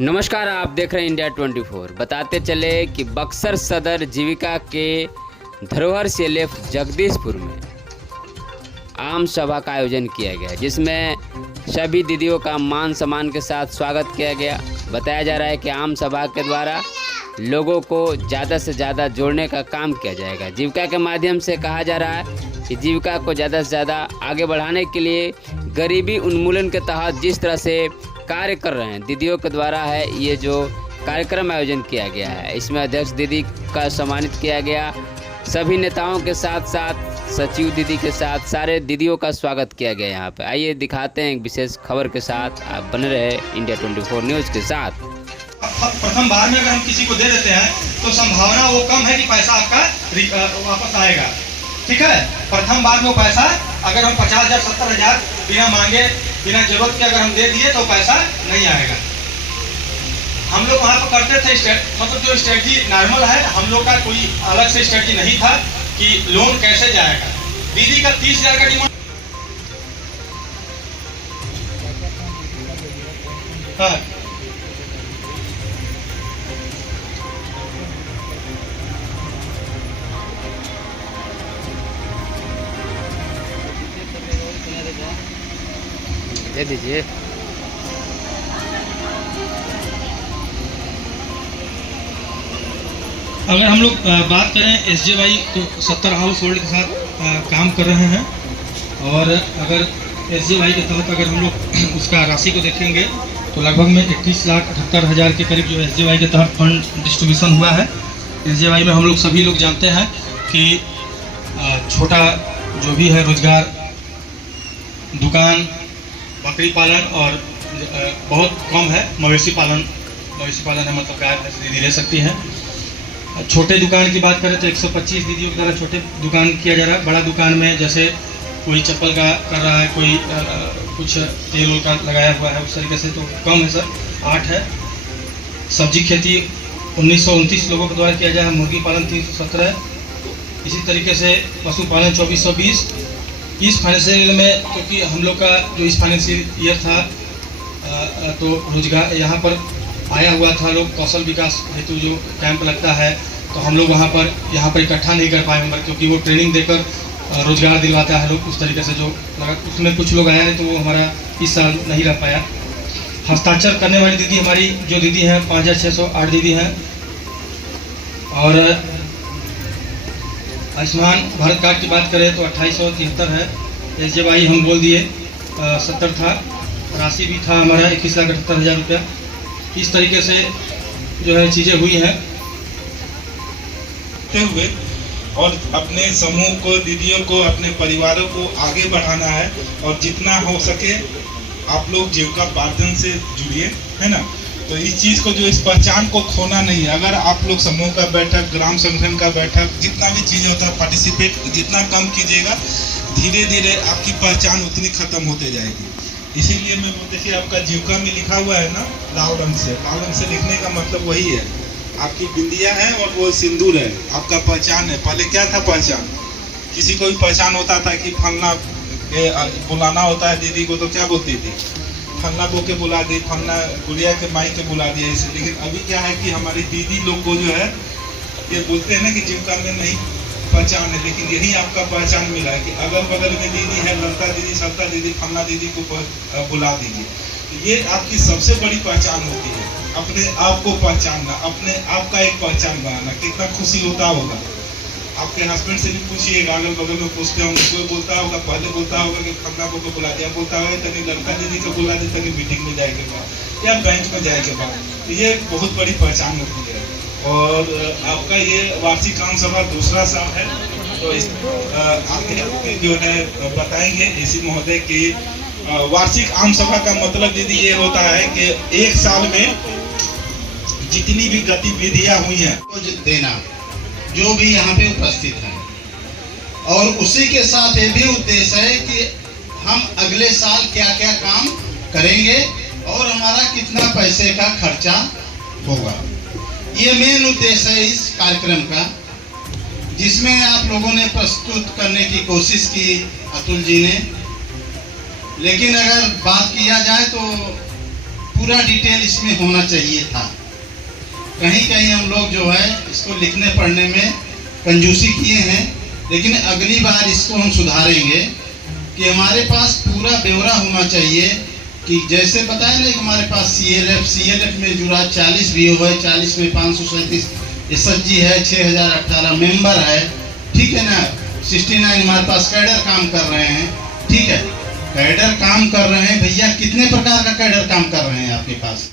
नमस्कार, आप देख रहे हैं इंडिया 24। बताते चले कि बक्सर सदर जीविका के धरोहर CLF जगदीशपुर में आम सभा का आयोजन किया गया, जिसमें सभी दीदियों का मान सम्मान के साथ स्वागत किया गया। बताया जा रहा है कि आम सभा के द्वारा लोगों को ज़्यादा से ज़्यादा जोड़ने का काम किया जाएगा। जीविका के माध्यम से कहा जा रहा है कि जीविका को ज़्यादा से ज़्यादा आगे बढ़ाने के लिए गरीबी उन्मूलन के तहत जिस तरह से कार्य कर रहे हैं दीदियों के द्वारा है ये जो कार्यक्रम आयोजन किया गया है। इसमें अध्यक्ष दीदी का सम्मानित किया गया, सभी नेताओं के साथ साथ सचिव दीदी के साथ सारे दीदियों का स्वागत किया गया यहाँ पे। आइए दिखाते हैं एक विशेष खबर के साथ, आप बने रहे इंडिया 24 न्यूज़ के साथ। प्रथम बार में अगर हम किसी को दे देते हैं तो संभावना वो कम है कि पैसा आपका वापस आएगा। ठीक है, प्रथम बार में वो पैसा अगर हम 50,000 70,000 बिना मांगे बिना जरूरत के अगर हम दे दिए तो पैसा नहीं आएगा। हम लोग वहाँ पर करते थे मतलब जो स्ट्रेटजी नॉर्मल है, हम लोग का कोई अलग से स्ट्रेटजी नहीं था कि लोन कैसे जाएगा। दीदी का 30,000 का डिमांड हाँ। दे दीजिए। अगर हम लोग बात करें SJY तो 70 हाउस होल्ड के साथ काम कर रहे हैं, और अगर SJY के तहत अगर हम लोग उसका राशि को देखेंगे तो लगभग में 21,78,000 के करीब जो SJY के तहत फंड डिस्ट्रीब्यूशन हुआ है। SJY में हम लोग सभी लोग जानते हैं कि छोटा जो भी है रोजगार, दुकान, बकरी पालन और बहुत कम है मवेशी पालन है, मतलब गाय भैंस दीदी ले सकती है। छोटे दुकान की बात करें तो 125 दीदियों के द्वारा छोटे दुकान किया जा रहा है। बड़ा दुकान में जैसे कोई चप्पल का कर रहा है, कोई कुछ तेल का लगाया हुआ है, उस तरीके से तो कम है सर, 8 है। सब्जी खेती 1929 लोगों के द्वारा किया जा रहा है। मुर्गी पालन 317 है। इसी तरीके से पशुपालन 2420। इस फाइनेंशियल में क्योंकि हम लोग का जो इस फाइनेंशियल ईयर था तो रोजगार यहाँ पर आया हुआ था, लोग कौशल विकास हेतु जो कैंप लगता है तो हम लोग यहाँ पर इकट्ठा नहीं कर पाए मेंबर, क्योंकि वो ट्रेनिंग देकर रोजगार दिलवाता है लोग। उस तरीके से जो लगा उसमें कुछ लोग आया है तो वो हमारा इस साल नहीं रह पाया। हस्ताक्षर करने वाली दीदी हमारी जो दीदी हैं 5,608 दीदी हैं। और आयुष्मान भारत कार्ड की बात करें तो 2873 है। SJY हम बोल दिए 70 था, राशि भी था हमारा 21,78,000 रुपया। इस तरीके से जो है चीज़ें हुई हैं हुए, और अपने समूह को, दीदियों को, अपने परिवारों को आगे बढ़ाना है। और जितना हो सके आप लोग जीविकोपार्जन से जुड़िए, है ना। तो इस चीज़ को जो इस पहचान को खोना नहीं है। अगर आप लोग समूह का बैठक, ग्राम संगठन का बैठक, जितना भी चीज़ होता है पार्टिसिपेट जितना कम कीजिएगा, धीरे धीरे आपकी पहचान उतनी खत्म होते जाएगी। इसीलिए मैं देखिए आपका जीविका में लिखा हुआ है ना लाल रंग से लिखने का मतलब वही है, आपकी बिंदिया है और वो सिंदूर है, आपका पहचान है। पहले क्या था पहचान, किसी को भी पहचान होता था कि फलना बुलाना होता है दीदी को तो क्या बोलती थी, फलना बो के बुला दी, फलना गुड़िया के माई के बुला दिया इसे। लेकिन अभी क्या है कि हमारी दीदी लोग को जो है ये बोलते हैं ना कि जीविका में नहीं पहचान है, लेकिन यही आपका पहचान मिला है कि अगल बगल में दीदी है, ललता दीदी, सलता दीदी, फलना दीदी को बुला दीजिए। ये आपकी सबसे बड़ी पहचान होती है, अपने आप को पहचानना, अपने आप का एक पहचान बनाना। कितना खुशी होता होगा। आपके हस्बैंड से भी पूछिएगा, अगल बगल में पूछते होंगे, कोई बोलता होगा, पहले बोलता होगा कि फलना को बुला दिया, बोलता होगा तभी ललता दीदी को बुला दी, तभी मीटिंग में जाए के बाद या बैंक में जाए के बाद। ये बहुत बड़ी पहचान होती है। और आपका ये वार्षिक आम सभा दूसरा साल है, तो इस आगे जो है बताएंगे इसी महोदय की वार्षिक आम सभा का मतलब दीदी ये होता है कि एक साल में जितनी भी गतिविधियां हुई हैं देना जो भी यहाँ पे उपस्थित है, और उसी के साथ ये भी उद्देश्य है कि हम अगले साल क्या क्या काम करेंगे और हमारा कितना पैसे का खर्चा होगा। ये मेन उद्देश्य है इस कार्यक्रम का, जिसमें आप लोगों ने प्रस्तुत करने की कोशिश की अतुल जी ने। लेकिन अगर बात किया जाए तो पूरा डिटेल इसमें होना चाहिए था। कहीं कहीं हम लोग जो है इसको लिखने पढ़ने में कंजूसी किए हैं, लेकिन अगली बार इसको हम सुधारेंगे कि हमारे पास पूरा ब्यौरा होना चाहिए कि जैसे बताया ना कि हमारे पास CLF में जुड़ा 40 VO है, 40 में 537 SHG है, 6018 मेंबर है, ठीक है ना। 69 हमारे पास कैडर काम कर रहे हैं, ठीक है। कैडर काम कर रहे हैं भैया, कितने प्रकार का कैडर काम कर रहे हैं आपके पास?